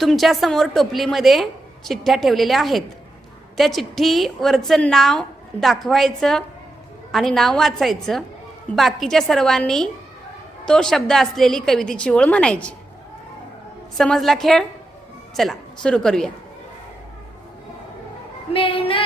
तुमच्यासमोर टोपलीमध्ये चिठ्ठ्या ठेवलेल्या आहेत. त्या चिठ्ठीवरचं नाव दाखवायचं आणि नाव वाचायचं. बाकीच्या सर्वांनी तो शब्द असलेली कवितेची ओळ म्हणायची. समजला खेळ? चला सुरू करूया. मेहनत